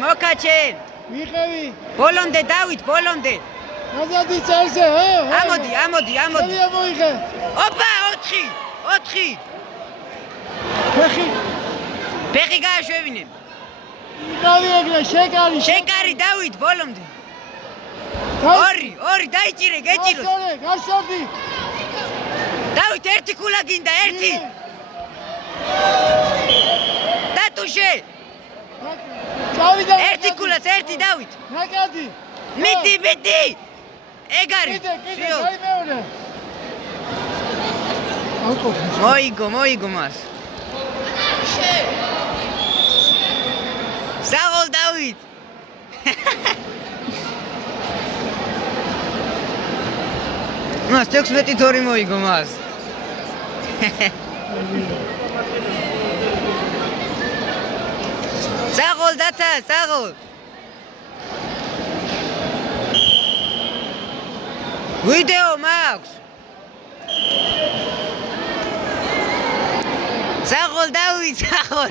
მოკაჩე. ვიყევი. ბოლომდე დავით, ბოლომდე. გაზადი წელზე, ამოდი. შევია მოიღე. ოპა, 4. ფეხი გააშვევინე. ვიყავი ეგრე, შეკარი დავით, ბოლომდე. 2 დაიჭირე, გეჭიროს. გასწორდი. დავით, 1 ქულა გინდა, 1. დატუშე. წავიდა. 1 ქულაც, 1 დავით. ნაკადი. მიდი. ეგარი. კიდე, დაიმეორე. მოიგო მას. საღოლ დავით. მას 16 მოიგო მას. საღოლ დათა, საღოლ. ვიდეო მაქვს. საღოლ დავით, საღოლ.